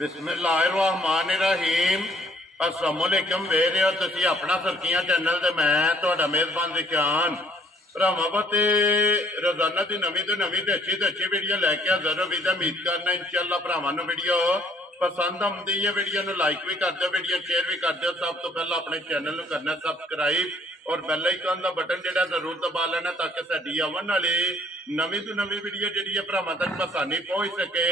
बिस्मिल्लाहिर्रहमानिर्रहीम। अस्सलामुअलैकुम। वेख रहे हो तुसी अपना सरकियां चैनल ते मैं तुहाडा मेजबान रिशान भरावां ते रोजाना की नवी तो नवी ते अच्छी वीडियो लैके हाजिर हो। उम्मीद करना इंशाअल्लाह भरावां नूं वीडियो पसंद आउंदी है। वीडियो नूं लाइक भी कर दो, वीडियो शेयर भी कर दो। सब तो पहला अपने चैनल नूं करना सब्सक्राइब और बैल आइकन का बटन जिहड़ा जरूर दबा लेना ताकि साडी आवन वाली नवी तो नवी वीडियो जिहड़ी है भरावां तक आसानी पहुंच सके।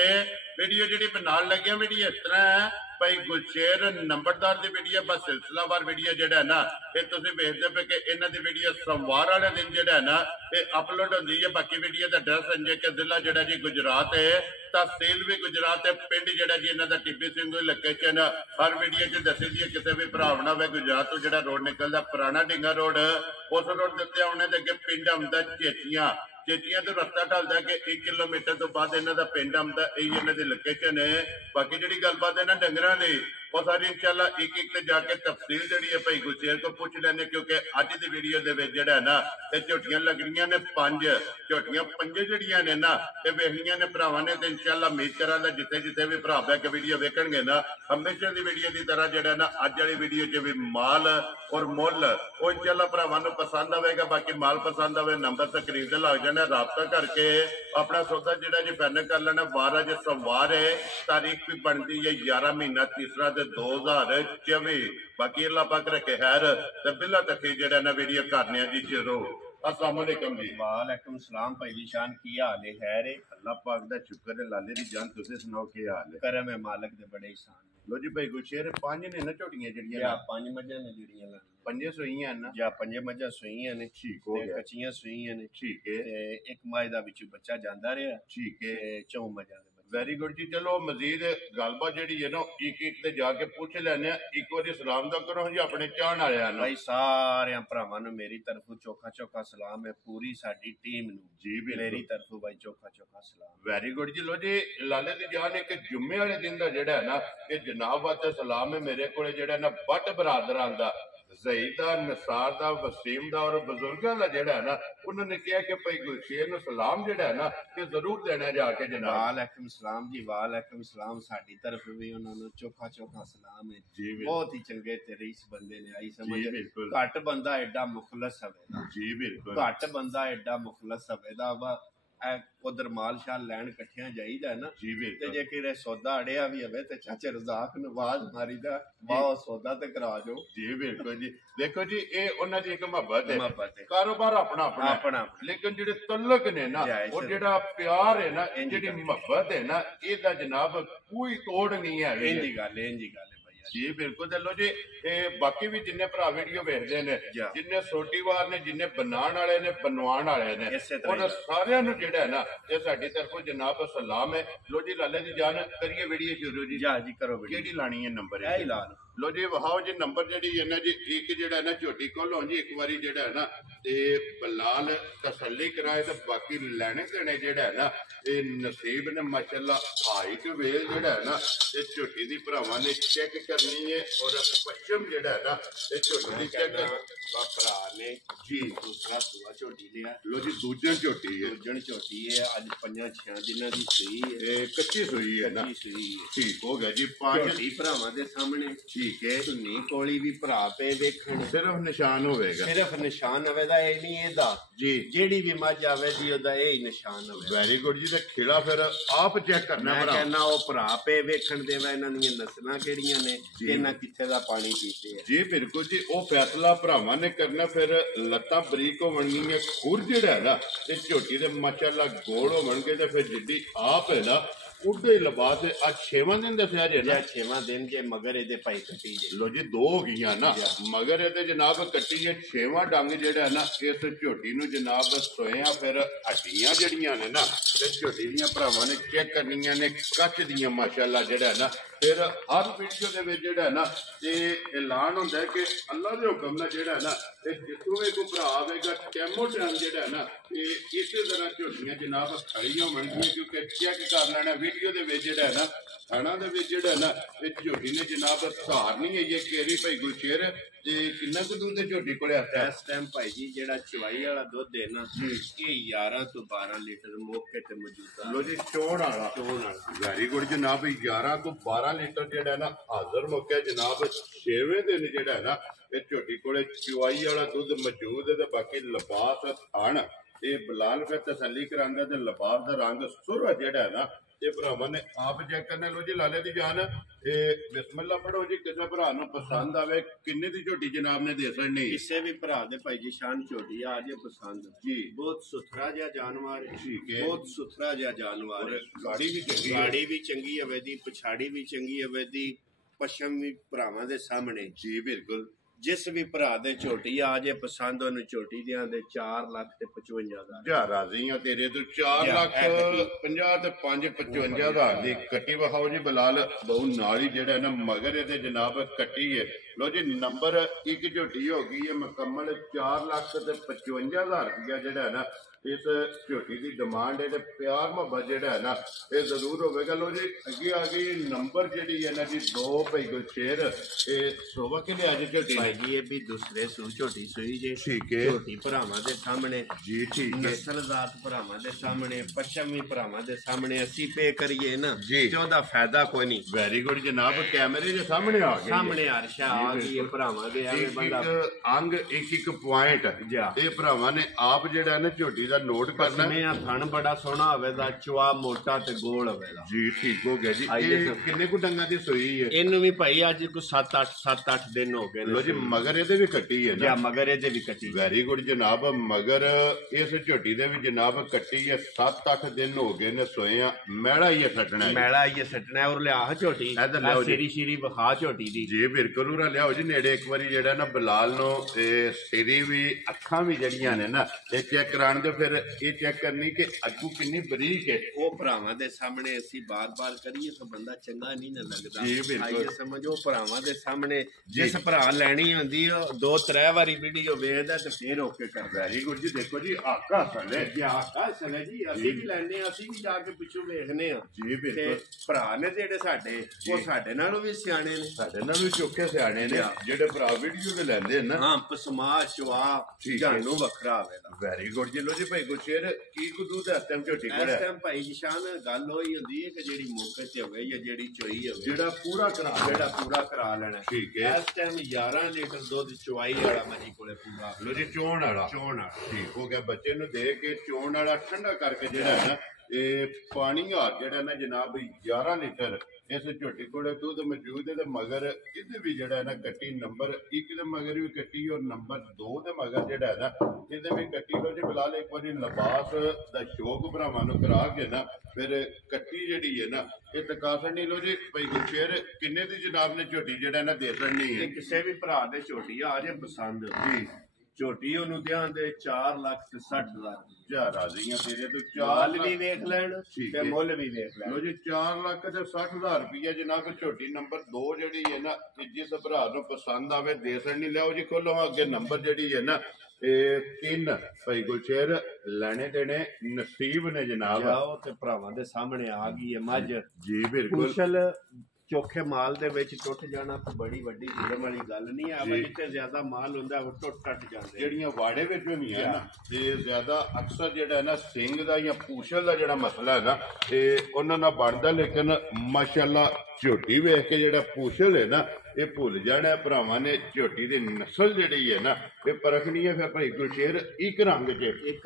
वीडियो जिहड़ी नाल लगी वीडियो इस तरह है भाई गुलशेर नंबरदार की वीडियो बस सिलसिलावार वीडियो जिहड़ा है ना ये तुसीं वेखदे पे कि इन्हां दी वीडियो सोमवार वाले दिन जिहड़ा है ना ये अपलोड होंदी है। बाकी वीडियो का एड्रैस संजय के जिला जिहड़ा जी गुजरात है, तहसील भी गुजरात है, पिंड जिहड़ा जी इन्हां दा टिब्बी सिंह लोकेशन हर वीडियो च दसी दी है। किसी भी भरा होवे गुजरात तो जिहड़ा रोड निकलदा पुराना डिंगा रोड उस रोड के उत्ते आउणे दे अगे पिंड आउंदा चेचियां चेचियां तो रस्ता ढलदा कि 1 किलोमीटर तो बाद इन्हां दा पिंड आउंदा। यही इन्हां दी लोकेशन है। बाकी जिहड़ी गलबात है ना डंगरां दी वो सारी इंशाअल्लाह एक एक ते जाके तफसील जिहड़ी है भाई गुलशेर को पूछ लैने क्योंकि अज दी वीडियो दे विच जिहड़ा है ना ये झोटियां लगणियां ने 5 झोटियां 5 जिहड़ियां ने ना ये वेखणियां ने भरावां ने ते इंशाअल्लाह उम्मीद करांगा जिथे जिथे भी भरा बैक वीडियो वेखणगे ना हमेशा दी वीडियो की तरह जिहड़ा ना अज वाली वीडियो च भी माल और मुल वो इंशाअल्लाह भरावां नूं पसंद आवेगा। बाकी माल पसंद आवे नंबर ते खरीद लग जाना राबता करके अपना सौदा जिहड़ा जी फाइनल कर लेना। 12 जो सोमवार है, तारीख भी बनती है 11 महीना तीसरा 2024। बाकी अल्लाह पाक रखे खैर ते बिल्ला तक जिहड़ा ना वीडियो करने जी शुरू। अस्सलाम वालेकुम जी। वालेकुम सलाम भाई जीशान की हाल है? खैर है अल्लाह पाक दा शुक्र है। लाले दी जान तुसीं सुनाओ की हाल है? करम है मालिक दे बड़े एहसान है। लो जी भाई गुलशेर 5 ने ना झोटियां जिहड़ियां या 5 मज्जां ने जिहड़ियां लानी 5 सूईयां ना या 5 मज्जां सूईयां ने ठीक हो गया। कच्चियां सूईयां ने ठीक है ते एक माई दा विच बच्चा जांदा रहा ठीक है ते 4 मज्जां दे वेरी गुड जी। चलो मजीद गलबात जिहड़ी है ना एक एक ते जाके पूछ लैने। एक बारी सलाम दा करो जी अपने चाहण वालियां नूं। भाई सारे भरावां नूं मेरी तरफों चोखा चोखा सलाम है। पूरी साडी टीम नूं जी मेरी तरफों भाई चोखा चोखा सलाम। वेरी गुड जी। लो जी लाले दी जान एक जुम्मे वाले दिन दा जिहड़ा है ना ये जनाब वास्ते सलाम है। मेरे कोले जिहड़ा ना बट बरादरां दा ज़ईदा निसार दा वसीम दा और बुजुर्गां दा जिहड़ा है ना उन्होंने कहा कि भाई गुलशेर नूं सलाम जिहड़ा है ना ये जरूर देना जाके जनाब। वालेकुम सलाम जी, वालेकुम सलाम। साडी तरफ भी उन्होंने चोखा चोखा सलाम है जी बहुत ही चंगे तेरे इस बंदे ने आई समझ। बिल्कुल घट बंदा एडा मुखलस हवेदा जी बिल्कुल घट बंदा एडा मुखलस हवेदा वा उधर माल शाल लैन कट्ठियां जाईदा है ना जी बिल्कुल। जे कि सौदा अड़िया भी हवे ते चाचे रज़ाक नूं आवाज मारीदा वाह सौदा ते करा जो जी बिल्कुल जी। देखो जी ये उन्हां दी एक मोहब्बत है मोहब्बत है कारोबार अपना अपना अपना लेकिन जिहड़े तल्लक ने ना और जिहड़ा प्यार है ना जिहड़ी मोहब्बत है ना ਇਹਦਾ जनाब कोई तोड़ नहीं है। इंजी गल है जी बिल्कुल। चलो जी बाकी भी जिन्ने भरा वीडियो वेखदे ने जिन्ने सोटीवार ने जिन्ने बनाण वाले ने बनवाण वाले ने और सारियां नूं जिहड़ा है ना ये साडी तरफों जनाब सलाम है। लो जी लाले दी जान करिए वीडियो शुरू जी। जी करो केड़ी लानी है नंबर है ला लो। लो जी वहाओ जी नंबर जी है ना जी एक जिहड़ा ना झोटी खोलो जी एक बारी जिहड़ा है ना ते बलाल तसल्ली कराए तो बाकी लैने देने जिहड़ा है ना ये नसीब ने माशाअल्लाह हाइट वेल जिहड़ा है ना ये झोटी दी भरावां ने चेक करनी है और पश्चिम जिहड़ा है ना ये झोटी दी चेक भरा ने जी दूसरा सुआ झोटी लिया। लो जी दूजन झोटी है दूजन झोटी है अज 5-6 दिनां दी सही है कच्ची सुई है ना सही है ठीक हो गया जी। 5 झोटी भरावां दे सामने ठीक है धुनी कोली भी भरा पे वेखण सिर्फ निशान होवेगा सिर्फ निशान हवेदा ये नहीं एदा जी जेड़ी भी मज आवे जी ओदा यही निशान हवे। वेरी गुड जी। ते खिला फिर आप चेक करना मैं कहना ओ भरा पे वेखण देवा इन्हां दी नस्लां केड़ियां ने इन्हां किथे दा पानी पीते हैं जी बिल्कुल जी। ओ फैसला भरावां ने करना फिर लत्तां बरीक होवणगीਆਂ खुर जिहड़ा है ना ते झोटी दे माशाअल्लाह गोल होवणगे ते फिर जिद्दी आप है ना उड़े लिबास आज 6वां दिन दस्या जे ना 6वां दिन जे मगर एदे भाई कटी जे। लो जी 2 हो गईयां ना मगर एदे जनाब कट्टी है 6वां डंग जिहड़ा है ना इस झोटी नूं जनाब सोया फिर हड्डियां जिहड़ियां ने ना ते झोटी दीयां भरावां ने चेक करनियां ने कच दीयां माशाअल्लाह जिहड़ा है ना फिर हर वीडियो दे विच जिहड़ा है ना ते ऐलान हुंदा है कि अल्लाह दे हुक्म नाल जिहड़ा है ना ते जित्थों भी कोई भरा आवेगा टैमो टाइम जिहड़ा है ना ते इस तरह झोटियां जनाब खड़ियां होवणगीਆਂ क्योंकि चेक कर लेना वीडियो दे विच जिहड़ा है ना ਥਾਣਾ ਦੇ ਵਿੱਚ ਜਿਹੜਾ ਨਾ ਇਹ ਝੋਟੀ ਨੇ ਜਨਾਬ ਧਾਰ ਨਹੀਂ ਹੈ ਇਹ ਕੇਰੀ ਭਾਈ ਗੁਲਸ਼ੇਰ ਤੇ ਕਿੰਨਾ ਕੁ ਦੁੱਧ ਦੇ ਝੋਟੀ ਕੋਲੇ ਆਤਾ ਇਸ ਟਾਈਮ ਭਾਈ ਜੀ ਜਿਹੜਾ ਚਵਾਈ ਵਾਲਾ ਦੁੱਧ ਹੈ ਨਾ ਇਹ 11 ਤੋਂ 12 ਲੀਟਰ ਮੌਕੇ ਤੇ ਮੌਜੂਦਾ। ਲੋ ਜੀ ਚੋਣ ਵਾਲਾ ਵੈਰੀ ਗੁੱਡ ਜਨਾਬ 11 ਤੋਂ 12 ਲੀਟਰ ਜਿਹੜਾ ਨਾ ਹਾਜ਼ਰ ਮੌਕੇ ਜਨਾਬ 6ਵੇਂ ਦਿਨ ਜਿਹੜਾ ਨਾ ਇਹ ਝੋਟੀ ਕੋਲੇ ਚਵਾਈ ਵਾਲਾ ਦੁੱਧ ਮੌਜੂਦ ਹੈ ਤੇ ਬਾਕੀ ਲਿਬਾਸ ਥਣ ਇਹ ਬਲਾਲ ਫਿਰ ਤਸੱਲੀ ਕਰਾਂਦਾ ਤੇ ਲਿਬਾਸ ਦਾ ਰੰਗ ਸੁਰ ਜਿਹੜਾ ਨਾ ਇਹ ਭਰਾਵਾਂ ਨੇ ਆਪ ਚੈੱਕ ਕਰਨਾ। ਲੋ ਜੀ ਲਾਲੇ ਦੀ ਜਾਨ ਇਹ ਬਿਸਮਿਲ੍ਲਾ ਪੜੋ ਜੀ ਕਿਸੇ ਭਰਾ ਨੂੰ ਪਸੰਦ ਆਵੇ ਕਿੰਨੇ ਦੀ ਝੋਟੀ ਜਨਾਬ ਨੇ ਦੇ ਸਕਣੀ ਕਿਸੇ ਵੀ ਭਰਾ ਦੇ ਭਾਈ ਜੀ ਸ਼ਾਨ ਝੋਟੀ ਆ ਜੇ ਪਸੰਦ ਜੀ ਬਹੁਤ ਸੁਥਰਾ ਜਿਹਾ ਜਾਨਵਰ ਹੈ ਠੀਕ ਹੈ ਬਹੁਤ ਸੁਥਰਾ ਜਿਹਾ ਜਾਨਵਰ ਹੈ ਗਾੜੀ ਵੀ ਚੰਗੀ ਗਾੜੀ ਵੀ ਚੰਗੀ ਹੈ ਦੀ ਪਛਾੜੀ ਵੀ ਚੰਗੀ ਹੈ ਦੀ ਪਸ਼ਮ ਵੀ ਭਰਾਵਾਂ ਦੇ ਸਾਹਮਣੇ ਜੀ ਬਿਲਕੁਲ ਜਿਸ ਵੀ ਭਰਾ ਦੇ ਝੋਟੀ ਆ ਜੇ ਪਸੰਦ ਉਹਨੂੰ ਝੋਟੀ ਦਿਆਂ ਦੇ 4,55,000 ਜਾ ਰਾਜ਼ੀ ਆ ਤੇਰੇ ਤੋਂ 4 ਲੱਖ 50 ਤੇ 5,55 ਹਜ਼ਾਰ ਦੀ ਕੱਟੀ ਵਿਖਾਓ ਜੀ ਬਲਾਲ ਬਹੁ ਨਾਲ ਹੀ ਜਿਹੜਾ ਨਾ ਮਗਰ ਇਹਦੇ ਜਨਾਬ ਕੱਟੀ ਹੈ। ਲੋ ਜੀ ਨੰਬਰ 1 ਝੋਟੀ ਹੋ ਗਈ ਹੈ ਮੁਕੰਮਲ 4 ਲੱਖ ਤੇ 55 ਹਜ਼ਾਰ ਰੁਪਇਆ ਜਿਹੜਾ ਨਾ ਇਸ ਝੋਟੀ ਦੀ ਡਿਮਾਂਡ ਹੈ ਤੇ ਪਿਆਰ ਮੁਹੱਬਤ ਜਿਹੜਾ ਹੈ ਨਾ ਇਹ ਜ਼ਰੂਰ ਹੋਵੇਗਾ। ਲੋ ਜੀ ਅੱਗੇ ਆ ਗਈ ਨੰਬਰ ਜਿਹੜੀ ਹੈ ਨਾ ਜੀ 2 ਭਾਈ ਗੁਲਸ਼ੇਰ ਇਹ ਸੋਵਾ ਕੇ ਲਿਆ ਜੀ ਝੋਟੀ ਭਾਈ ਜੀ ਇਹ ਵੀ ਦੂਸਰੇ ਸੂ ਝੋਟੀ ਸੂਈ ਜੇ ਠੀਕ ਹੈ ਝੋਟੀ ਭਰਾਵਾਂ ਦੇ ਸਾਹਮਣੇ ਜੀ ਠੀਕ ਹੈ ਨਸਲ ਜ਼ਾਤ ਭਰਾਵਾਂ ਦੇ ਸਾਹਮਣੇ ਪਛਮੀ ਭਰਾਵਾਂ ਦੇ ਸਾਹਮਣੇ ਅਸੀਂ ਪੇ ਕਰੀਏ ਨਾ ਜੀ ਤੇ ਉਹਦਾ ਫਾਇਦਾ ਕੋਈ ਨਹੀਂ। ਵੈਰੀ ਗੁੱਡ ਜਨਾਬ ਕੈਮਰੇ ਦੇ ਸਾਹਮਣੇ ਆ ਗਈ ਸਾਹਮਣੇ ਅਰਸ਼ਾ ਆ ਗਈ ਭਰਾਵਾਂ ਦੇ ਐਵੇਂ ਬੰਦਾ ਅੰਗ ਇੱਕ ਪੁਆਇੰਟ ਇਹ ਭਰਾਵਾਂ ਨੇ ਆਪ ਜਿਹੜਾ ਨਾ ਝੋਟੀ ਦਾ ਨੋਟ ਕਰਨਾ ਆ ਥਣ ਬੜਾ ਸੋਹਣਾ ਹੋਵੇਗਾ ਚਵਾ ਮੋਟਾ ਤੇ ਗੋਲ ਹੋਵੇਗਾ ਜੀ ਠੀਕ ਹੋ ਗਿਆ ਜੀ ਇਹ ਕਿੰਨੇ ਕੁ ਡੰਗਾਂ ਦੀ ਸੂਈ ਹੈ ਇਹਨੂੰ ਵੀ ਭਾਈ ਅੱਜ ਕੋਈ 7-8 ਦਿਨ ਹੋ ਗਏ ਲੋ ਜੀ ਮਗਰ ਇਹਦੇ ਵੀ ਕੱਟੀ ਹੈ ਜਾਂ ਮਗਰ ਇਹਦੇ ਵੀ ਕੱਟੀ ਵੈਰੀ ਗੁੱਡ ਜਨਾਬ ਮਗਰ ਇਸ ਝੋਟੀ ਦੇ ਵੀ ਜਨਾਬ ਕੱਟੀ ਹੈ 7-8 ਦਿਨ ਹੋ ਗਏ ਨੇ ਸੋਏ ਆ ਮੈਲਾ ਹੀ ਸੱਟਣਾ ਮੈਲਾ ਹੀ ਸੱਟਣਾ ਔਰ ਲਿਆ ਝੋਟੀ ਸ਼ੀਰੀ ਵਿਖਾ ਝੋਟੀ ਦੀ ਜੀ ਬਿਲਕੁਲ ਉਰਾ ਲਿਆਓ ਜੀ ਨੇੜੇ ਇੱਕ ਵਾਰੀ ਜਿਹੜਾ ਨਾ ਬਲਾਲ ਨੂੰ ਤੇ ਸਿਰੀ ਵੀ ਅੱਖਾਂ ਵੀ ਜਿਹੜੀਆਂ ਨੇ ਨਾ ਇਹ ਚੈੱਕ ਕਰਾਣ ਦੇ ਫਿਰ ਇਹ ਚੈੱਕ ਕਰਨੀ ਕਿ ਅੱਗੂ ਕਿੰਨੀ ਬਰੀਕ ਹੈ ਉਹ ਭਰਾਵਾਂ ਦੇ ਸਾਹਮਣੇ ਅਸੀਂ ਬਾਰ-ਬਾਰ ਕਰੀਏ ਤਾਂ ਬੰਦਾ ਚੰਗਾ ਨਹੀਂ ਨਾ ਲੱਗਦਾ। ਜੀ ਬਿਲਕੁਲ ਆਈਏ ਸਮਝੋ ਭਰਾਵਾਂ ਦੇ ਸਾਹਮਣੇ ਜਿਸ ਭਰਾ ਲੈਣੀ ਹੁੰਦੀ ਉਹ 2-3 ਵਾਰੀ ਵੀਡੀਓ ਵੇਖਦਾ ਤੇ ਫੇਰ ਓਕੇ ਕਰਦਾ। ਵੈਰੀ ਗੁੱਡ ਜੀ ਦੇਖੋ ਜੀ ਆਕਾ ਸਲੇ ਜੀ ਆਕਾ ਸਲੇ ਜੀ ਅਸੀਂ ਵੀ ਲੈਣੇ ਆ ਅਸੀਂ ਵੀ ਜਾ ਕੇ ਪਿੱਛੋਂ ਵੇਖਨੇ ਆ ਜੀ ਬਿਲਕੁਲ ਭਰਾ ਨੇ ਜਿਹੜੇ ਸਾਡੇ ਉਹ ਸਾਡੇ ਨਾਲੋਂ ਵੀ ਸਿਆਣੇ ਨੇ ਸਾਡੇ ਨਾਲ ਵੀ ਚੁੱਕੇ ਸਿਆਣੇ ਨੇ ਜਿਹੜੇ ਭਰਾ ਵੀਡੀਓ ਤੇ ਲੈਂਦੇ ਨਾ ਹਾਂ ਪਸਮਾ ਚਵਾ ਜਾਨੂੰ ਵੱਖਰਾ ਆਵੇਗਾ। ਵੈਰੀ ਗੁੱਡ ਜੀ ਲੋ ਜੀ ਭਾਈ ਗੁਲਸ਼ੇਰ ਕੀ ਕੁਦੂ ਦਾ ਟਾਈਮ ਝੋਟੀ ਕੋਲ ਇਸ ਟਾਈਮ ਭਾਈ ਨਿਸ਼ਾਨ ਗੱਲ ਹੋਈ ਹੁੰਦੀ ਹੈ ਕਿ ਜਿਹੜੀ ਮੌਕੇ ਤੇ ਹੋਵੇ ਜਾਂ ਜਿਹੜੀ ਚੋਈ ਹੋਵੇ ਜਿਹੜਾ ਪੂਰਾ ਕਰਾ ਲੈਣਾ ਠੀਕ ਹੈ। ਇਸ ਟਾਈਮ 11 ਲੀਟਰ ਦੁੱਧ ਚਵਾਈ ਵਾਲਾ ਮਜੀ ਕੋਲੇ ਪੂਰਾ ਲੋ ਜੀ ਚੋਣ ਵਾਲਾ ਠੀਕ ਹੋ ਗਿਆ ਬੱਚੇ ਨੂੰ ਦੇ ਕੇ ਚੋਣ ਵਾਲਾ ਠੰਡਾ ਕਰਕੇ ਜਿਹੜਾ ਹੈ ਨਾ ਇਹ ਪਾਣੀ ਹਾਰ ਜਿਹੜਾ ਨਾ ਜਨਾਬ 11 ਲੀਟਰ ਇਸ ਝੋਟੀ ਕੋਲੇ ਦੁੱਧ ਮੌਜੂਦ ਹੈ ਤੇ ਮਗਰ ਇਹਦੇ ਵੀ ਜਿਹੜਾ ਹੈ ਨਾ ਕੱਟੀ ਨੰਬਰ 1 ਦੇ ਮਗਰ ਵੀ ਕੱਟੀ ਔਰ ਨੰਬਰ 2 ਦੇ ਮਗਰ ਜਿਹੜਾ ਹੈ ਨਾ ਇਹਦੇ ਵੀ ਕੱਟੀ ਲੋ ਜੀ ਬਲਾਲ ਇੱਕ ਵਾਰੀ ਲਿਬਾਸ ਦਾ ਸ਼ੌਕ ਭਰਾਵਾਂ ਨੂੰ ਕਰਾ ਕੇ ਨਾ ਫਿਰ ਕੱਟੀ ਜਿਹੜੀ ਹੈ ਨਾ ਇਹ ਤਕਾਸਣ ਨਹੀਂ ਲੋ ਜੀ ਭਾਈ ਗੁਲਸ਼ੇਰ ਕਿੰਨੇ ਦੀ ਜਨਾਬ ਨੇ ਝੋਟੀ ਜਿਹੜਾ ਨਾ ਦੇ ਸਕਣੀ ਹੈ ਕਿਸੇ ਵੀ ਭਰਾ ਦੇ ਝੋਟੀ ਆ ਜੇ ਪਸੰਦ ਜੀ ਝੋਟੀ ਉਹਨੂੰ ਦਿਆਂ ਦੇ 4,60,000 ਜਾ ਰਾਜ਼ੀਆਂ ਤੇਰੇ ਤੋਂ 4 ਵੀ ਵੇਖ ਲੈਣ ਤੇ ਮੁੱਲ ਵੀ ਵੇਖ ਲੈਣ। ਲੋ ਜੀ 4,60,000 ਰੁਪਇਆ ਜਨਾਬ ਝੋਟੀ ਨੰਬਰ 2 ਜਿਹੜੀ ਹੈ ਨਾ ਜਿਸ ਭਰਾ ਨੂੰ ਪਸੰਦ ਆਵੇ ਦੇ ਸਕਣੀ ਲਿਆਓ ਜੀ ਖੋਲੋ ਅੱਗੇ ਨੰਬਰ ਜਿਹੜੀ ਹੈ ਨਾ ਇਹ 3 ਭਾਈ ਗੁਲਸ਼ੇਰ ਲੈਣੇ ਦੇਣੇ ਨਸੀਬ ਨੇ ਜਨਾਬ ਜਾਓ ਤੇ ਭਰਾਵਾਂ ਦੇ ਸਾਹਮਣੇ ਆ ਗਈ ਹੈ ਮੱਝ ਜੀ ਬਿਲਕੁਲ ਚੋਖੇ ਮਾਲ ਦੇ ਵਿੱਚ ਟੁੱਟ ਜਾਣਾ ਤਾਂ ਬੜੀ ਵੱਡੀ ਜੁਰਮ ਵਾਲੀ ਗੱਲ ਨਹੀਂ ਹੈ। ਆਵੇ ਜਿੱਥੇ ਜ਼ਿਆਦਾ ਮਾਲ ਹੁੰਦਾ ਉਹ ਟੁੱਟ ਜਾਂਦੇ ਜਿਹੜੀਆਂ ਵਾੜੇ ਵਿੱਚ ਹੁੰਦੀਆਂ ਨਾ ਤੇ ਜ਼ਿਆਦਾ ਅਕਸਰ ਜਿਹੜਾ ਨਾ ਸਿੰਘ ਦਾ ਜਾਂ ਪੂਛਲ ਦਾ ਜਿਹੜਾ ਮਸਲਾ ਹੈ ਨਾ ਤੇ ਉਹਨਾਂ ਨਾਲ ਬਣਦਾ ਲੇਕਿਨ ਮਾਸ਼ਾਅੱਲਾ ਝੋਟੀ ਵੇਖ ਕੇ ਜਿਹੜਾ ਪੂਛਲ ਹੈ ਨਾ ਇਹ ਭੁੱਲ ਜਾਣਾ ਭਰਾਵਾਂ ਨੇ ਝੋਟੀ ਦੀ ਨਸਲ ਜਿਹੜੀ ਹੈ ਨਾ ਇਹ ਪਰਖਣੀ ਹੈ ਫਿਰ ਭਾਈ ਗੁਲਸ਼ੇਰ ਇੱਕ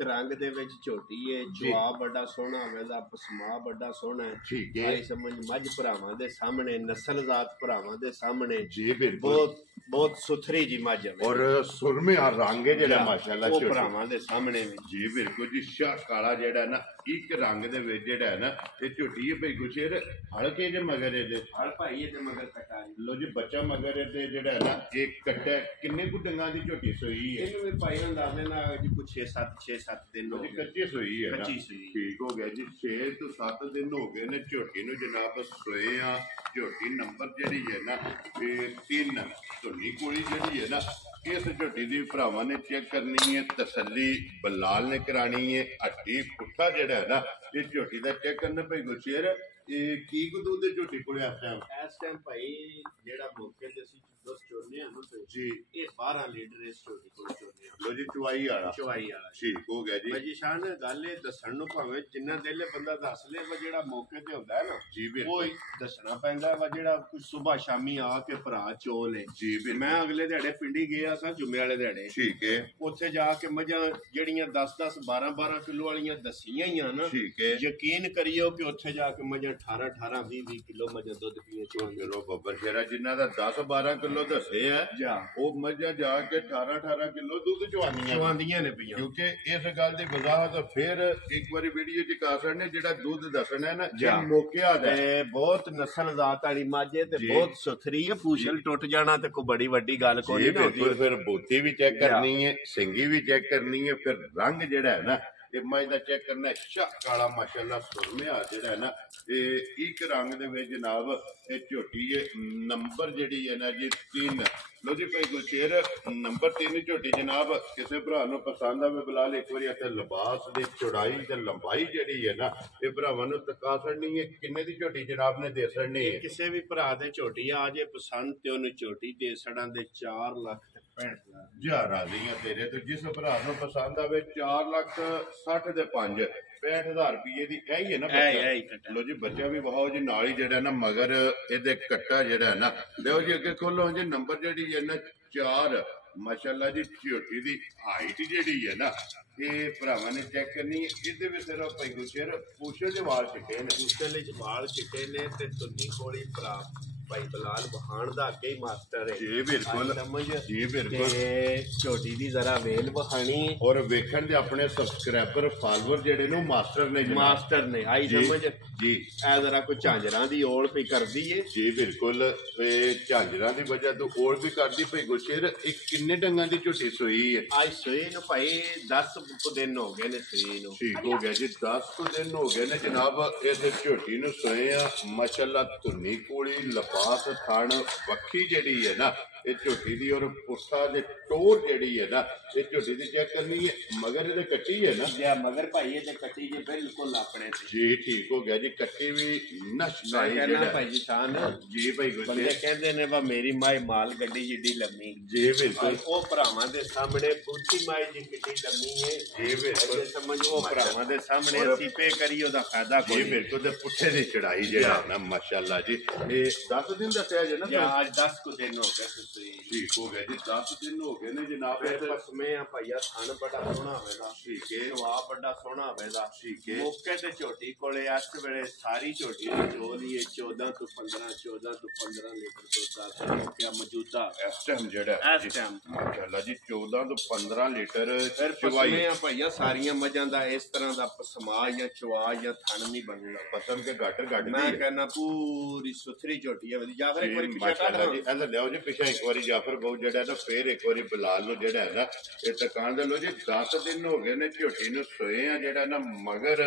ਰੰਗ ਦੇ ਵਿੱਚ ਝੋਟੀ ਹੈ ਜਵਾਬ ਬੜਾ ਸੋਹਣਾ ਹੋਵੇਗਾ ਪਸਮਾ ਬੜਾ ਸੋਹਣਾ ਹੈ ਠੀਕ ਹੈ ਸਮਝ ਮੱਝ ਭਰਾਵਾਂ ਦੇ ਸਾਹਮਣੇ ਨਸਲ ਜ਼ਾਤ ਭਰਾਵਾਂ ਦੇ ਸਾਹਮਣੇ ਜੀ ਬਿਲਕੁਲ ਬਹੁਤ ਸੁਥਰੀ ਜੀ ਮੱਝ ਹੈ ਔਰ ਸੁਰਮੇ ਆ ਰੰਗ ਹੈ ਜਿਹੜਾ ਮਾਸ਼ਾਅੱਲਾ ਝੋਟੀ ਭਰਾਵਾਂ ਦੇ ਸਾਹਮਣੇ ਜੀ ਬਿਲਕੁਲ ਜੀ ਸ਼ਾਹ ਕਾਲਾ ਜਿਹੜਾ ਨਾ ਇੱਕ ਰੰਗ ਦੇ ਵਿੱਚ ਜਿਹੜਾ ਹੈ ਨਾ ਇਹ ਝੋਟੀ ਹੈ ਭਾਈ ਗੁਲਸ਼ੇਰ ਹਲਕੇ ਜੇ ਮਗਰ ਇਹਦੇ ਹਲ ਭਾਈ ਇਹਦੇ ਮਗਰ ਕਟਾ ਲੋ ਜੀ ਬੱਚਾ ਮਗਰ ਇਹਦੇ ਜਿਹੜਾ ਹੈ ਨਾ ਇੱਕ ਕੱਟਾ ਕਿੰਨੇ ਕੁ ਡੰਗਾਂ ਦੀ ਝੋਟੀ ਸੋਈ ਹੈ ਇਹਨੂੰ ਵੀ ਭਾਈ ਅੰਦਾਜ਼ੇ ਨਾਲ ਜੀ ਕੁਝ 6-7 ਦਿਨ ਹੋ ਗਏ ਕੱਚੀ ਸੋਈ ਹੈ ਕੱਚੀ ਸੋਈ ਠੀਕ ਹੋ ਗਿਆ ਜੀ 6 ਤੋਂ 7 ਦਿਨ ਹੋ ਗਏ ਨੇ ਝੋਟੀ ਨੂੰ ਜਨਾਬ ਸੋਏ ਆ ਝੋਟੀ ਨੰਬਰ ਜਿਹੜੀ ਹੈ ਨਾ ਇਹ 3 ਧੁਨੀ ਕੋਲੀ ਜਿਹੜੀ ਹੈ ਨਾ ਇਸ ਝੋਟੀ ਦੀ ਭਰਾਵਾਂ ਨੇ ਚੈੱਕ ਕਰਨੀ ਹੈ ਤਸੱਲੀ ਬਲਾਲ ਨੇ ਕਰਾਣੀ ਹੈ ਹੱਡੀ ਪੁੱਠਾ ਜਿਹੜਾ ਹੈ ਨਾ ਇਹ ਝੋਟੀ ਦਾ ਚੈੱਕ ਕਰਨਾ ਭਾਈ ਗੁਲਸ਼ੇਰ ਇਹ ਕੀ ਕੁ ਦੁੱਧ ਦੇ ਝੋਟੀ ਕੋਲੇ ਇਸ ਟਾਈਮ ਭਾਈ ਜਿਹੜਾ ਮੌਕੇ ਤੇ ਅਸੀਂ ਦੁੱਧ ਚੋਨੇ ਆ ਨਾ ਜੀ ਇਹ 12 ਲੀਟਰ ਇਸ ਝੋਟੀ ਕੋਲ ਚੋਨੇ ਆ ਲੋ ਜੀ ਚੁਆਈ ਵਾਲਾ ਵਾਲਾ ਠੀਕ ਹੋ ਗਿਆ ਜੀ ਭਾਜੀ ਸ਼ਾਨ ਗੱਲ ਇਹ ਦੱਸਣ ਨੂੰ ਭਾਵੇਂ ਜਿੰਨਾ ਦਿਲ ਬੰਦਾ ਦੱਸ ਲੇ ਵਾ ਜਿਹੜਾ ਮੌਕੇ ਤੇ ਹੁੰਦਾ ਹੈ ਨਾ ਜੀ ਉਹ ਬਿਲਕੁਲ ਹੀ ਦੱਸਣਾ ਪੈਂਦਾ ਵਾ ਜਿਹੜਾ ਕੁਝ ਸਵੇਰ ਸ਼ਾਮੀ ਆ ਕੇ ਭਰਾ ਚੋ ਲੇ ਜੀ ਬਿਲਕੁਲ ਮੈਂ ਅਗਲੇ ਦਿਹਾੜੇ ਪਿੰਡੀ ਗਿਆ ਸਾਂ ਜੁਮੇ ਵਾਲੇ ਦਿਹਾੜੇ ਠੀਕ ਹੈ ਉੱਥੇ ਜਾ ਕੇ ਮੱਝਾਂ ਜਿਹੜੀਆਂ 10-10 12-12 ਕਿਲੋ ਵਾਲੀਆਂ ਦੱਸੀਆਂ ਹੀ ਆ ਨਾ ਠੀਕ ਹੈ ਯਕੀਨ ਕਰਿਓ ਕਿ ਉੱਥੇ ਜਾ ਕੇ ਮੱਝਾਂ 18-18 20-20 ਕਿਲੋ ਮੱਝਾਂ ਦੁੱਧ ਪੀਏ ਚੋਣਗੇ ਚਲੋ ਬੱਬਰ ਸ਼ੇਰਾ ਜਿਨ੍ਹਾਂ ਦਾ 10-12 ਕਿਲੋ ਦੱਸੇ ਆ ਜਾ ਉਹ ਮੱਝਾਂ ਜਾ ਕੇ 18-18 ਕਿਲੋ ਦੁੱਧ ਚਵਾਨੀਆਂ ਚਵਾਉਂਦੀਆਂ ਨੇ ਪਈਆਂ ਕਿਉਂਕਿ ਇਸ ਗੱਲ ਦੀ ਵਜ਼ਾਹਤ ਫਿਰ ਇੱਕ ਵਾਰੀ ਵੀਡੀਓ ਚ ਕਰ ਸਕਦੇ ਜਿਹੜਾ ਦੁੱਧ ਦੱਸਣਾ ਹੈ ਨਾ ਜੇ ਮੌਕੇ ਆ ਜਾਏ ਤੇ ਬਹੁਤ ਨਸਲ ਜ਼ਾਤ ਵਾਲੀ ਮਾਝੇ ਤੇ ਬਹੁਤ ਸੁਥਰੀ ਹੈ ਪੂਛਲ ਟੁੱਟ ਜਾਣਾ ਤੇ ਕੋਈ ਬੜੀ ਵੱਡੀ ਗੱਲ ਕੋਈ ਨਹੀਂ ਹੁੰਦੀ ਫਿਰ ਬੋਤੀ ਵੀ ਚੈੱਕ ਕਰਨੀ ਹੈ ਸਿੰਗੀ ਵੀ ਚੈੱਕ ਕਰਨੀ ਹੈ ਫਿਰ ਰੰਗ ਜਿਹੜਾ ਹੈ ਨਾ ਇਹ ਮੱਝ ਦਾ ਚੈੱਕ ਕਰਨਾ ਸ਼ਾ ਕਾਲਾ ਮਾਸ਼ਾਅੱਲਾ ਸੁਰਮਿਆ ਜਿਹੜਾ ਹੈ ਨਾ ਇਹ ਇੱਕ ਰੰਗ ਦੇ ਵਿੱਚ ਜਨਾਬ ਇਹ ਝੋਟੀ ਹੈ ਨੰਬਰ ਜਿਹੜੀ ਹੈ ਨਾ ਜੀ 3 ਲੋ ਜੀ ਭਾਈ ਗੁਲਸ਼ੇਰ ਨੰਬਰ 3 ਝੋਟੀ ਜਨਾਬ ਕਿਸੇ ਭਰਾ ਨੂੰ ਪਸੰਦ ਆਵੇ ਬਲਾਲ ਇੱਕ ਵਾਰੀ ਇੱਥੇ ਲਿਬਾਸ ਦੀ ਚੌੜਾਈ ਤੇ ਲੰਬਾਈ ਜਿਹੜੀ ਹੈ ਨਾ ਇਹ ਭਰਾਵਾਂ ਨੂੰ ਤਕਾ ਛੱਡਣੀ ਹੈ ਕਿੰਨੇ ਦੀ ਝੋਟੀ ਜਨਾਬ ਨੇ ਦੇ ਛੱਡਣੀ ਹੈ ਕਿਸੇ ਵੀ ਭਰਾ ਦੇ ਝੋਟੀ ਆ ਜੇ ਪਸੰਦ ਤੇ ਉਹਨੂੰ ਝੋਟੀ ਦੇ ਛੜਾਂ ਦੇ 4,65,000 ਜਾ ਰਾਜ਼ੀਆਂ ਤੇਰੇ ਤੋਂ ਜਿਸ ਭਰਾ ਨੂੰ ਪਸੰਦ ਆਵੇ 4,60,000 ਦੇ 5 65,000 ਰੁਪਏ ਦੀ ਇਹ ਹੀ ਹੈ ਨਾ ਲੋ ਜੀ ਬੱਚਾ ਵੀ ਬਹੁਤ ਜੀ ਨਾਲ ਹੀ ਜਿਹੜਾ ਨਾ ਮਗਰ ਇਹਦੇ ਕੱਟਾ ਜਿਹੜਾ ਨਾ ਲਿਓ ਜੀ ਅੱਗੇ ਖੋਲੋ ਜੀ ਨੰਬਰ ਜਿਹੜੀ ਹੈ ਨਾ 4 ਮਾਸ਼ਾਅੱਲਾ ਜੀ ਝੋਟੀ ਦੀ ਹਾਈਟ ਜਿਹੜੀ ਹੈ ਨਾ ਇਹ ਭਰਾਵਾਂ ਨੇ ਚੈੱਕ ਕਰਨੀ ਇਹਦੇ ਵਿੱਚ ਸਿਰਫ ਭਾਈ ਗੁਸ਼ੇਰ ਪੂਛੇ ਦੇ ਵਾਲ ਚਿੱਟੇ ਨੇ ਪੂਛੇ ਵਿੱਚ ਵਾਲ ਚਿੱਟੇ ਨੇ ਤੇ ਧੁੰਨੀ ਕੋਲੀ ਭਰਾ ਭਾਈ ਬਲਾਲ ਵਹਾਣ ਦਾ ਅੱਗੇ ਹੀ ਮਾਸਟਰ ਹੈ ਜੀ ਬਿਲਕੁਲ ਸਮਝ ਜੀ ਬਿਲਕੁਲ ਤੇ ਝੋਟੀ ਦੀ ਜ਼ਰਾ ਵੇਲ ਵਹਾਣੀ ਔਰ ਵੇਖਣ ਦੇ ਆਪਣੇ ਸਬਸਕ੍ਰਾਈਬਰ ਫਾਲੋਅਰ ਜਿਹੜੇ ਨੇ ਮਾਸਟਰ ਨੇ ਆਈ ਸਮਝ ਜੀ ਇਹ ਜ਼ਰਾ ਕੋਈ ਝਾਂਜਰਾਂ ਦੀ ਔਲ ਪਈ ਕਰਦੀ ਏ ਜੀ ਬਿਲਕੁਲ ਤੇ ਝਾਂਜਰਾਂ ਦੀ ਵਜ੍ਹਾ ਤੋਂ ਔਲ ਵੀ ਕਰਦੀ ਭਾਈ ਗੁਸ਼ੇਰ ਇਹ ਕਿੰਨੇ ਡੰਗਾਂ ਦੀ ਝੋਟੀ ਸੋਈ ਹੈ ਅੱਜ ਸੋਈ ਨੂੰ ਭਾਈ 10 ਦਿਨ ਹੋ ਗਏ ਨੇ ਸੋਈ ਨੂੰ ਠੀਕ ਹੋ ਗਿਆ ਜੀ 10 ਕੁ ਦਿਨ ਹੋ ਗਏ ਨੇ ਜਨਾਬ ਇਹਦੇ ਝੋਟੀ ਨੂੰ ਸੋਏ ਆ ਮਾਸ਼ਾਅੱਲਾ ਧੁੰਨੀ ਕੋਲੀ ਲਪਾਸ ਥਣ ਵੱਖੀ ਜਿਹੜੀ ਹੈ ਨਾ ਇਹ ਝੋਟੀ ਦੀ ਔਰ ਪੁੱਠਾ ਦੇ ਟੋਰ ਜਿਹੜੀ ਹੈ ਨਾ ਇਹ ਝੋਟੀ ਦੀ ਚੈੱਕ ਕਰਨੀ ਹੈ ਮਗਰ ਇਹਦੇ ਕੱਟੀ ਹੈ ਨਾ ਜੇ ਮਗਰ ਭਾਈ ਇਹ ਤੇ ਕੱਟੀ ਜੇ ਬਿਲਕੁਲ ਆਪਣੇ ਤੇ ਜੀ ਠੀਕ ਹੋ ਗਿਆ ਜੀ ਕੱਟੀ ਵੀ ਨਸ਼ਨਾਈ ਜਿਹੜਾ ਭਾਈ ਜੀ ਸ਼ਾਨ ਜੀ ਭਾਈ ਬੰਦੇ ਕਹਿੰਦੇ ਨੇ ਵਾ ਮੇਰੀ ਮਾਈ ਮਾਲ ਗੱਡੀ ਜਿੱਡੀ ਲੰਮੀ ਜੀ ਬਿਲਕੁਲ ਉਹ ਭਰਾਵਾਂ ਦੇ ਸਾਹਮਣੇ ਬੁੱਢੀ ਮਾਈ ਜੀ ਕਿੱਡੀ ਲੰਮੀ ਹੈ ਜੀ ਬਿਲਕੁਲ ਸਮਝ ਉਹ ਭਰਾਵਾਂ ਦੇ ਸਾਹਮਣੇ ਅਸੀਂ ਪੇ ਕਰੀ ਉਹਦਾ ਫਾਇਦਾ ਕੋਈ ਜੀ ਬਿਲਕੁਲ ਤੇ ਪੁੱਠੇ ਦੀ ਚੜਾਈ ਜਿਹੜਾ ਨਾ ਮਾਸ਼ਾਅੱਲਾ ਜੀ ਇਹ 10 ਦਿਨ ਦੱਸਿਆ ਜੇ ਨਾ ਅੱਜ 10 ਕੁ ਦਿਨ ਹੋ ਗਏ ਠੀਕ ਹੋ ਗਿਆ ਜੀ 10 ਦਿਨ ਹੋ ਗਏ ਨੇ ਜਨਾਬ ਪਸਮੇ ਆ ਭਾਈਆ ਥਣ ਬੜਾ ਸੋਹਣਾ ਹੋਵੇਗਾ ਠੀਕ ਹੈ ਜਵਾਬ ਬੜਾ ਸੋਹਣਾ ਹੋਵੇਗਾ ਠੀਕ ਹੈ ਮੌਕੇ ਤੇ ਝੋਟੀ ਕੋਲੇ ਇਸ ਵੇਲੇ ਸਾਰੀ ਝੋਟੀ ਦੀ ਚੋ ਲਈ 14 ਤੋਂ 15 ਲੀਟਰ ਦੁੱਧ ਦਾ ਮੌਕਿਆ ਮੌਜੂਦਾ ਇਸ ਟਾਈਮ ਜਿਹੜਾ ਇਸ ਟਾਈਮ ਮਾਸ਼ਾਅੱਲਾ ਜੀ 14 ਤੋਂ 15 ਲੀਟਰ ਫਿਰ ਪਸਮੇ ਆ ਭਾਈਆ ਸਾਰੀਆਂ ਮੱਝਾਂ ਦਾ ਇਸ ਤਰ੍ਹਾਂ ਦਾ ਪਸਮਾ ਜਾਂ ਚਵਾ ਜਾਂ ਥਣ ਨਹੀਂ ਬਣਨਾ ਪਸਮ ਕੇ ਗਾਟਰ ਮੈਂ ਕਹਿੰਦਾ ਪੂਰੀ ਸੁਥਰੀ ਝੋਟੀ ਹੈ ਜਾਂ ਫਿਰ ਇੱਕ ਵਾਰੀ ਪਿੱਛੇ ਕੱਢ ਜੀ ਇਹਦਾ ਲਿਆਓ ਜੀ ਪਿੱਛੇ ਇੱਕ ਵਾਰੀ ਜਾਫਰ ਬਹੁ ਜਿਹੜਾ ਨਾ ਫੇਰ ਇੱਕ ਵਾਰੀ ਬਲਾਲ ਨੂੰ ਜਿਹੜਾ ਹੈ ਨਾ ਇਹ ਟਕਾਣ ਦੇ ਲੋ ਜੀ 10 ਦਿਨ ਹੋ ਗਏ ਨੇ ਝੋਟੀ ਨੂੰ ਸੋਏ ਆ ਜਿਹੜਾ ਨਾ ਮਗਰ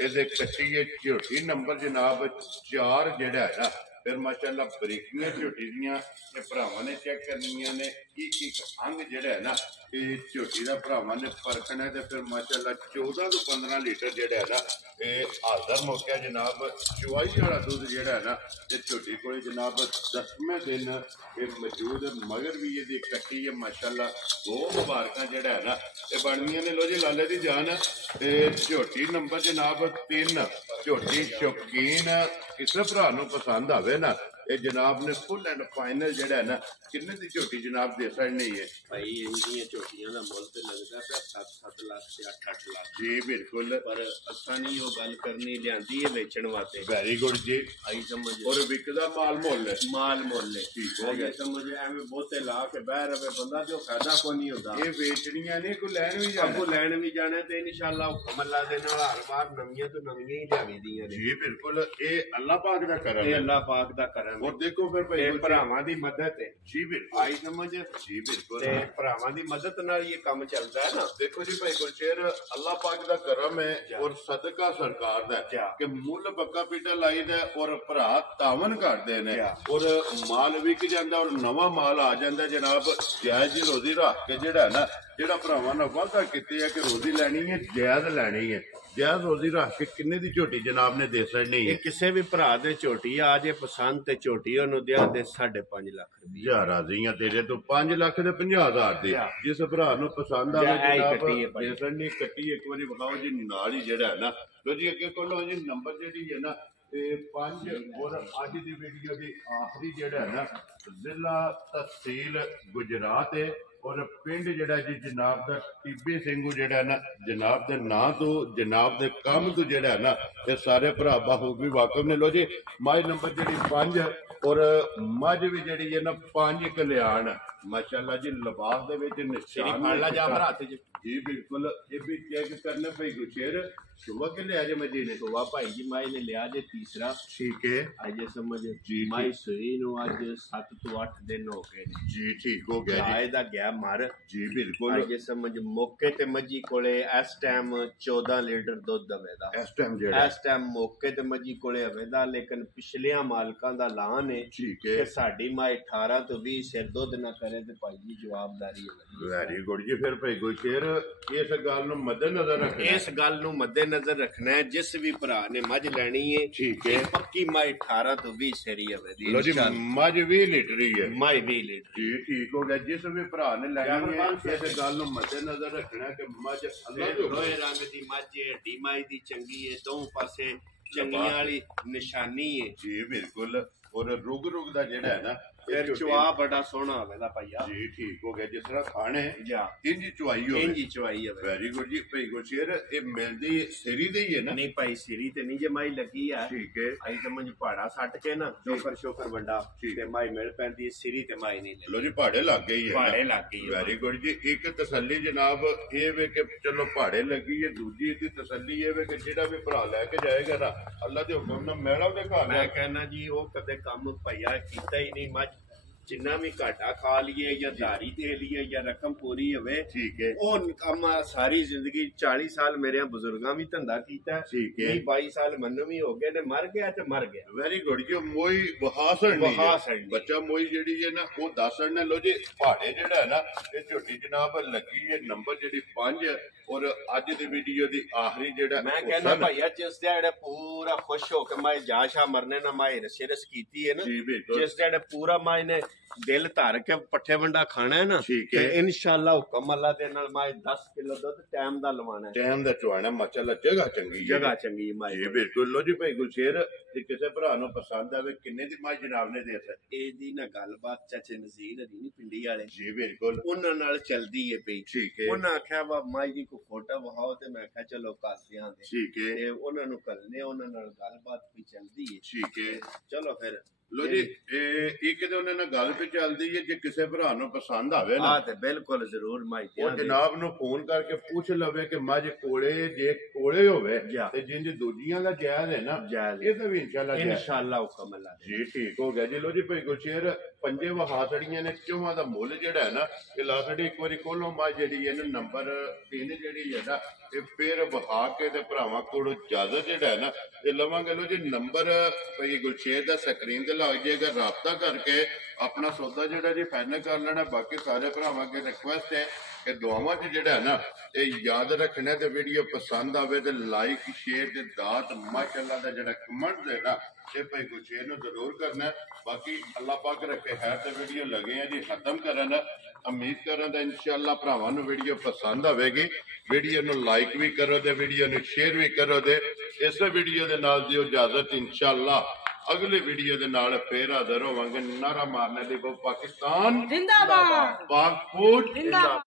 ਇਹਦੇ ਕੱਟੀ ਹੈ ਝੋਟੀ ਨੰਬਰ ਜਨਾਬ 4 ਜਿਹੜਾ ਹੈ ਨਾ ਫਿਰ ਮਾਸ਼ਾਅੱਲਾ ਬਰੀਕੀਆਂ ਝੋਟੀ ਦੀਆਂ ਇਹ ਭਰਾਵਾਂ ਨੇ ਚੈੱਕ ਕਰਨੀਆਂ ਨੇ ਇੱਕ ਅੰਗ ਜਿਹੜਾ ਹੈ ਨਾ ਇਹ ਝੋਟੀ ਦਾ ਭਰਾਵਾਂ ਨੇ ਪਰਖਣਾ ਤੇ ਫਿਰ ਮਾਸ਼ਾਅੱਲਾ 14 ਤੋਂ 15 ਲੀਟਰ ਜਿਹੜਾ ਹੈ ਨਾ ਇਹ ਹਾਜ਼ਰ ਮੌਕਿਆ ਜਨਾਬ ਚੁਆਈ ਵਾਲਾ ਦੁੱਧ ਜਿਹੜਾ ਹੈ ਨਾ ਇਹ ਝੋਟੀ ਕੋਲੇ ਜਨਾਬ 10ਵੇਂ ਦਿਨ ਇਹ ਮੌਜੂਦ ਮਗਰ ਵੀ ਇਹਦੀ ਕੱਟੀ ਹੈ ਮਾਸ਼ਾਅੱਲਾ ਦੋ ਮੁਬਾਰਕਾਂ ਜਿਹੜਾ ਹੈ ਨਾ ਇਹ ਬਣਨੀਆਂ ਨੇ ਲੋ ਜੀ ਲਾਲੇ ਦੀ ਜਾਨ ਤੇ ਝੋਟੀ ਨੰਬਰ ਜਨਾਬ 3 ਝੋਟੀ ਸ਼ੌਕੀਨ ਕਿਸੇ ਭਰਾ ਨੂੰ ਪਸੰਦ ਆਵੇ ਨਾ ਇਹ ਜਨਾਬ ਨੇ ਫੁੱਲ ਐਂਡ ਫਾਈਨਲ ਜਿਹੜਾ ਹੈ ਨਾ ਕਿੰਨੇ ਦੀ ਝੋਟੀ ਜਨਾਬ ਦੇ ਸਕਣੀ ਹੈ ਭਾਈ ਇਹਦੀਆਂ ਝੋਟੀਆਂ ਦਾ ਮੁੱਲ ਤੇ ਲੱਗਦਾ ਪਿਆ 7-7 ਲੱਖ ਤੇ 8-8 ਲੱਖ ਜੀ ਬਿਲਕੁਲ ਪਰ ਅਸਾਂ ਨਹੀਂ ਉਹ ਗੱਲ ਕਰਨੀ ਲਿਆਂਦੀ ਹੈ ਵੇਚਣ ਵਾਸਤੇ ਵੈਰੀ ਗੁੱਡ ਜੀ ਆਈ ਸਮਝ ਔਰ ਵਿਕਦਾ ਮਾਲ ਮੁੱਲ ਹੈ ਠੀਕ ਹੋ ਗਿਆ ਸਮਝ ਐਵੇਂ ਬਹੁਤੇ ਲਾ ਕੇ ਬਹਿ ਰਵੇ ਬੰਦਾ ਜੋ ਫਾਇਦਾ ਕੋਈ ਨਹੀਂ ਹੁੰਦਾ ਇਹ ਵੇਚਣੀਆਂ ਨੇ ਕੋਈ ਲੈਣ ਵੀ ਜਾਣਾ ਕੋ ਲੈਣ ਵੀ ਜਾਣਾ ਤੇ ਇਨਸ਼ਾਅੱਲਾ ਹੁਕਮ ਅੱਲਾ ਦੇ ਨਾਲ ਹਰ ਵਾਰ ਨਵੀਆਂ ਤੋਂ ਨਵੀਆਂ ਹੀ ਲਿਆਵੀਆਂ ਨੇ ਜੀ ਬਿਲਕੁਲ ਇਹ ਅੱਲਾਹ ਪਾਕ ਦਾ ਕਰਮ ਇਹ ਹੈ ਅੱਲਾਹ ਪਾਕ ਦਾ ਕਰਮ ਔਰ ਦੇਖੋ ਫਿਰ ਭਾਈ ਇਹ ਭਰਾਵਾਂ ਦੀ ਮਦਦ ਹੈ ਜੀ ਬਿਲਕੁਲ ਆਈ ਸਮਝ ਜੀ ਬਿਲकुल ਤੇ ਭਰਾਵਾਂ ਦੀ ਮਦਦ ਨਾਲ ਇਹ ਕੰਮ ਚੱਲਦਾ ਹੈ ਨਾ देखो जी भाई गुलशेर अल्लाह पाक दा करम है और सदका सरकार दा कि मुल पक्का पीटा लाई दा और भरा तावन करदे ने और माल विक जांदा और नवा माल आ जांदा जनाब जायज रोजी रख के जेड़ा ना जेड़ा भरावां ने वादा कीते है कि रोजी लैनी है जायज लैनी है ਜਾਇਜ਼ ਰੋਜ਼ੀ ਰੱਖ ਕੇ ਕਿੰਨੇ ਦੀ ਝੋਟੀ ਜਨਾਬ ਨੇ ਦੇ ਛੱਡਣੀ ਇਹ ਹੈ? ਕਿਸੇ ਵੀ ਭਰਾ ਦੇ ਝੋਟੀ ਆ ਜੇ ਪਸੰਦ ਤੇ ਝੋਟੀ ਉਹਨੂੰ ਦਿਆ ਦੇ 5.5 ਲੱਖ ਰੁਪਏ। ਜਾ ਰਾਜ਼ੀਆਂ ਤੇਰੇ ਤੋਂ 5 ਲੱਖ ਤੇ 50,000 ਦੀ। ਜਿਸ ਭਰਾ ਨੂੰ ਪਸੰਦ ਆਵੇ ਜਾ ਇਹ ਜਨਾਬ ਕੱਟੀ ਹੈ ਭਾਈ। ਦੇ ਛੱਡਣੀ ਕੱਟੀ ਇੱਕ ਵਾਰੀ ਵਿਖਾਓ ਜੀ ਨਾਲ ਹੀ ਜਿਹੜਾ ਹੈ ਨਾ। ਲੋ ਜੀ ਅੱਗੇ ਕੋਲੋਂ ਜੀ ਨੰਬਰ ਜਿਹੜੀ ਹੈ ਨਾ ਇਹ 5 ਔਰ ਅੱਜ ਦੀ ਵੀਡੀਓ ਦੀ ਆਖਰੀ ਜਿਹੜਾ ਹੈ ਨਾ ਜ਼ਿਲ੍ਹਾ ਤਹਿਸੀਲ ਗੁਜਰਾਤ ਹੈ ਔਰ ਪਿੰਡ ਜਿਹੜਾ ਜੀ ਜਨਾਬ ਦਾ ਟਿੱਬੀ ਸਿੰਘੂ ਜਿਹੜਾ ਨਾ ਜਨਾਬ ਦੇ ਨਾਂ ਤੋਂ ਜਨਾਬ ਦੇ ਕੰਮ ਤੋਂ ਜਿਹੜਾ ਹੈ ਨਾ ਇਹ ਸਾਰੇ ਭਰਾ ਬਾਖੂਬੀ ਵਾਕਫ ਨੇ। ਲੋ ਜੀ ਮਾਈ ਨੰਬਰ ਜਿਹੜੀ 5 ਔਰ ਮੱਝ ਵੀ ਜਿਹੜੀ ਹੈ ਨਾ 5 ਕਲਿਆਣ ਮਾਸ਼ਾਅੱਲਾ ਜੀ ਲਿਬਾਸ ਦੇ ਵਿੱਚ ਨਿਸ਼ਾਨ ਫੜ ਲਾ ਜਾ ਭਰਾ ਹੱਥ ਚ ਜੀ ਬਿਲकुल ये भी चेक करना भाई गुशेर सुबह के ले आजे मजे ने ਸੁਬਾ ਭਾਈ ਜੀ ਮਾਈ ਨੇ ਲਿਆ ਜੇ ਤੀਸਰਾ। ठीक है ਅੱਜ ਸਮਝ ਜੀ। ਮਾਈ ਸੂਈ ਨੂੰ ਅੱਜ 7 ਤੋਂ 8 ਦਿਨ ਹੋ ਗਏ ਨੇ जी ठीक हो गया ਆਏ ਦਾ ਗਿਆ ਮਰ। जी बिल्कुल ਅੱਜ ਸਮਝ ਮੌਕੇ ਤੇ ਮੱਝੀ ਕੋਲੇ ਇਸ ਟਾਈਮ 14 ਲੀਟਰ ਦੁੱਧ ਹਵੇਦਾ। इस टाइम जेड़ा ਇਸ ਟਾਈਮ ਮੌਕੇ ਤੇ ਮੱਝੀ ਕੋਲੇ ਹਵੇਦਾ ਲੇਕਿਨ ਪਿਛਲਿਆਂ ਮਾਲਕਾਂ ਦਾ ਐਲਾਨ ਹੈ ठीक ਕਿ है ਸਾਡੀ ਮਾਈ 18 ਤੋਂ 20 ਸਿਰ ਦੁੱਧ ਨਾ ਕਰੇ ਤੇ ਭਾਈ ਜੀ ਜਵਾਬਦਾਰੀ ਹੈ। वेरी गुड जी फिर भाई गुशेर इस गल नु मद्देनजर रखना ਇਸ ਗੱਲ ਨੂੰ ਮੱਦੇਨਜ਼ਰ ਰੱਖਣਾ ਹੈ ਜਿਸ ਵੀ ਭਰਾ ਨੇ ਮੱਝ ਲੈਣੀ ਹੈ ठीक है ਪੱਕੀ ਮਾਈ 18 ਤੋਂ 20 ਸਿਰ ਹੀ ਹਵੇਦੀ लो जी मझ 20 लीटर ही है ਮਾਈ 20 ਲੀਟਰ। जी ठीक हो गया जिस भी भरा ने लेनी है इस गल नु मद्देनजर रखना कि मझ अल्लाह दे ਰੋਏ ਰੰਗ ਦੀ ਮੱਝ ਹੈ ਢੀ ਮਾਈ ਦੀ ਚੰਗੀ ਹੈ ਦੋ ਪਾਸੇ ਚੰਗੀਆਂ ਵਾਲੀ ਨਿਸ਼ਾਨੀ ਹੈ। जी बिल्कुल और रुग दा जेड़ा है ना ਫਿਰ ਚਵਾ ਬੜਾ ਸੋਹਣਾ ਹੋਵੇਗਾ ਭਾਈਆ जी ठीक हो गया जिस तरह खाने ਜਾ इंज चुवाई हो ਇੰਜੀ ਚਵਾਈ ਹੋਵੇ। ਵੈਰੀ ਗੁੱਡ ਜੀ ਭਾਈ ਗੁਰਸ਼ੇਰ ਇਹ ਮਿਲਦੀ ਸਿਰੀ ਦੇ ਹੀ ਹੈ ਨਾ? ਨਹੀਂ ਭਾਈ ਸਿਰੀ ਤੇ ਨਹੀਂ ਜੇ ਮਾਈ ਲੱਗੀ ਆ ਠੀਕ ਹੈ ਆਈ ਤਾਂ ਮੰਜ ਪਹਾੜਾ ਸੱਟ ਕੇ ਨਾ ਚੋਕਰ ਸ਼ੋਕਰ ਵੱਡਾ ਠੀਕ। ਤੇ ਮਾਈ ਮਿਲ ਪੈਂਦੀ ਹੈ ਸਿਰੀ ਤੇ ਮਾਈ ਨਹੀਂ ਲੋ ਜੀ ਪਹਾੜੇ ਲੱਗ ਗਈ ਹੈ ਪਹਾੜੇ ਲੱਗ ਗਈ ਹੈ। ਵੈਰੀ ਗੁੱਡ ਜੀ ਇੱਕ ਤਸੱਲੀ ਜਨਾਬ ਇਹ ਵੇ ਕਿ ਚਲੋ ਪਹਾੜੇ ਲੱਗੀ ਹੈ ਦੂਜੀ ਇਹਦੀ ਤਸੱਲੀ ਇਹ ਵੇ ਕਿ ਜਿਹੜਾ ਵੀ ਭਰਾ ਲੈ ਕੇ ਜਾਏਗਾ ਨਾ ਅੱਲਾ ਦੇ ਹੁਕਮ ਨਾਲ ਮੇਲਾ ਉਹਦੇ ਘਰ ਮੈਂ ਕਹਿੰਦਾ ਜੀ ਉਹ ਕਦੇ ਕੰਮ ਭਈਆ ਕੀਤਾ ਹੀ ਨਹੀਂ। ਮੱਝ ਜਿੰਨਾ ਵੀ ਘਾਟਾ ਖਾ ਲਈਏ ਜਾਂ ਧਾਰੀ ਦੇ ਲਈਏ ਜਾਂ ਰਕਮ ਪੂਰੀ ਹੋਵੇ ਠੀਕ ਹੈ ਉਹ ਕੰਮ ਸਾਰੀ ਜ਼ਿੰਦਗੀ 40 ਸਾਲ ਮੇਰੇ ਬਜ਼ੁਰਗਾਂ ਵੀ ਧੰਦਾ ਕੀਤਾ ਠੀਕ ਹੈ 22 ਸਾਲ ਮੈਨੂੰ ਵੀ ਹੋ ਗਏ ਨੇ ਮਰ ਗਿਆ ਤੇ ਮਰ ਗਿਆ। ਵੈਰੀ ਗੁੱਡ ਜੀ ਮੋਈ ਬਹਾਸਣ ਨਹੀਂ ਬੱਚਾ ਮੋਈ ਜਿਹੜੀ ਹੈ ਨਾ ਉਹ ਦੱਸਣ ਨੇ। ਲੋ ਜੀ ਪਹਾੜੇ ਜਿਹੜਾ ਹੈ ਨਾ ਇਹ ਝੋਟੀ ਜਨਾਬ ਲੱਗੀ ਹੈ ਨੰਬਰ ਜਿਹੜੀ 5 ਔਰ ਅੱਜ ਦੀ ਵੀਡੀਓ ਦੀ ਆਖਰੀ ਜਿਹੜਾ ਮੈਂ ਕਹਿੰਦਾ ਭਈਆ ਜਿਸ ਦਾ ਜਿਹੜਾ ਪੂਰਾ ਖੁਸ਼ ਹੋ ਕੇ ਮੈਂ ਜਾਸ਼ਾ ਮਰਨੇ ਨਾ ਮੈਂ ਰਸ ਕੀਤੀ ਹੈ ਨਾ ਜੀ ਬਿਲਕੁਲ ਜਿਸ ਦਾ ਜਿਹੜਾ ਪੂਰਾ ਮੈਂ ਨੇ ਦਿਲ ਧਰ ਕੇ ਪੱਠੇ ਵੰਡਾ ਖਾਣਾ ਹੈ ਨਾ ਠੀਕ ਹੈ ਇਨਸ਼ਾਅੱਲਾ ਹੁਕਮ ਅੱਲਾ ਦੇ ਨਾਲ ਮੈਂ 10 ਕਿਲੋ ਦੁੱਧ ਟਾਈਮ ਦਾ ਲਵਾਣਾ ਹੈ। ਟਾਈਮ ਦਾ ਚਵਾਣਾ ਮਾਸ਼ਾਅੱਲਾ ਜਗ੍ਹਾ ਚੰਗੀ ਹੈ ਜਗ੍ਹਾ ਚੰਗੀ ਹੈ ਮਾਈ ਜੀ ਬਿਲਕੁਲ। ਲੋ ਜੀ ਭਾਈ ਗੁਲਸ਼ੇਰ ਜੇ ਕਿਸੇ ਭਰਾ ਨੂੰ ਪਸੰਦ ਆਵੇ ਕਿੰਨੇ ਦੀ ਮਾਈ ਜਨਾਬ ਨੇ ਦੇ ਸਕਦੀ? ਇਹਦੀ ਨਾ ਗੱਲਬਾਤ ਚਾਚੇ ਨਜ਼ੀਰ ਹਰੀ ਨੀ ਪਿੰਡੀ ਵਾਲੇ ਜੀ ਬਿਲਕੁਲ ਉਹਨਾਂ ਨਾਲ ਚੱਲਦੀ ਏ ਪਈ। ਠੀਕ ਹੈ ਉਹਨਾਂ ਆਖਿਆ ਵਾ ਮਾਈ ਦੀ ਕੋ ਫੋਟੋ ਵਹਾਓ ਤੇ ਮੈਂ ਕਿਹਾ ਚਲੋ ਕਾਸਿਆਂ ਦੇ ਠੀਕ ਹੈ ਤੇ ਉਹਨਾਂ ਨੂੰ ਕੱਲਨੇ ਉਹਨਾਂ ਨਾਲ ਗੱਲਬਾਤ ਵੀ ਚੱਲਦੀ ਏ। ਠੀਕ ਹੈ ਚਲੋ ਫਿਰ ਲੋ ਜੀ ਇਹ ਕਿਤੇ ਉਹਨਾਂ ਨਾਲ ਗੱਲ ਵੀ ਚੱਲਦੀ ਹੈ ਜੇ ਕਿਸੇ ਭਰਾ ਨੂੰ ਪਸੰਦ ਆਵੇ ਨਾ ਆ ਤੇ ਬਿਲਕੁਲ ਜ਼ਰੂਰ ਮਾਈ ਉਹ ਜਨਾਬ ਨੂੰ ਫੋਨ ਕਰਕੇ ਪੁੱਛ ਲਵੇ ਕਿ ਮੱਝ ਕੋਲੇ ਜੇ ਕੋਲੇ ਹੋਵੇ ਤੇ ਜਿੰਜ ਦੂਜੀਆਂ ਦਾ ਜਾਇਜ਼ ਹੈ ਨਾ ਇਹ ਤਾਂ ਵੀ ਇਨਸ਼ਾਅੱਲਾ ਹੁਕਮ ਅੱਲਾ ਜੀ ਠੀਕ ਹੋ ਗਿਆ ਜੀ। ਲੋ ਜੀ ਭਾਈ ਗੁਰਸ਼ੇਰ ਪੰਜੇ ਵਹਾਸੜੀਆਂ ਨੇ ਚੋਹਾਂ ਦਾ ਮੁੱਲ ਜਿਹੜਾ ਹੈ ਨਾ ਇਹ ਲਾਸੜੀ ਇੱਕ ਵਾਰੀ ਕੋਲੋਂ ਮੱਝ ਜਿਹੜੀ ਹੈ ਨਾ ਨੰਬਰ 3 ਜਿਹੜੀ ਹੈ ਨਾ ਇਹ ਫਿਰ ਵਹਾ ਕੇ ਤੇ ਭਰਾਵਾਂ ਕੋਲੋਂ ਇਜਾਜ਼ਤ ਜਿਹੜਾ ਹੈ ਨਾ ਇਹ ਲਵਾਂਗੇ। ਲੋ ਜੀ ਨੰਬਰ ਭਾਈ ਗੁਰਸ਼ੇਰ ਦਾ ਸਕਰੀਨ ਤੇ ਲੱਗ ਜਾਏਗਾ ਰਾਬਤਾ ਕਰਕੇ ਆਪਣਾ ਸੌਦਾ ਜਿਹੜਾ ਜੀ ਫਾਈਨਲ ਕਰ ਲੈਣਾ। ਬਾਕੀ ਸਾਰੇ ਭਰਾਵਾਂ ਅੱਗੇ ਰਿਕੁਐਸਟ ਹੈ ਕਿ ਦੁਆਵਾਂ 'ਚ ਜਿਹੜਾ ਹੈ ਨਾ ਇਹ ਯਾਦ ਰੱਖਣਾ ਤੇ ਵੀਡੀਓ ਪਸੰਦ ਆਵੇ ਤੇ ਲਾਈਕ ਸ਼ੇਅਰ ਤੇ ਦਾਤ ਮਾਸ਼ਾਅੱਲਾ ਦਾ ਜਿਹੜਾ ਕਮੈਂਟ ਦੇਣਾ ਇਹ ਭਾਈ ਗੁਰਸ਼ੇਰ ਨੂੰ ਜ਼ਰੂਰ ਕਰਨਾ। ਬਾਕੀ ਅੱਲਾਹ ਪਾਕ ਰੱਖੇ ਖੈਰ ਤੇ ਵੀਡੀਓ ਲੱਗੇ ਆ ਜੀ ਖਤਮ ਕਰਨ। ਉਮੀਦ ਕਰਾਂ ਤਾਂ ਇਨਸ਼ਾਅੱਲਾ ਭਰਾਵਾਂ ਨੂੰ ਵੀਡੀਓ ਪਸੰਦ ਆਵੇਗੀ। ਵੀਡੀਓ ਨੂੰ ਲਾਈਕ ਵੀ ਕਰੋ ਤੇ ਵੀਡੀਓ ਨੂੰ ਸ਼ੇਅਰ ਵੀ ਕਰੋ ਤੇ ਇਸੇ ਵੀਡੀਓ ਦੇ ਨਾਲ ਦਿਓ ਇਜਾਜ਼ਤ। ਇਨਸ਼ਾਅੱਲਾ ਅਗਲੇ ਵੀਡੀਓ ਦੇ ਨਾਲ ਫੇਰ ਹਾਜ਼ਰ ਹੋਵਾਂਗੇ। ਨਾਰਾ ਮਾਰਨੇ ਦੀ ਪਾਕਿਸਤਾਨ जिंदाबाद पाक फूड जिंदाबाद।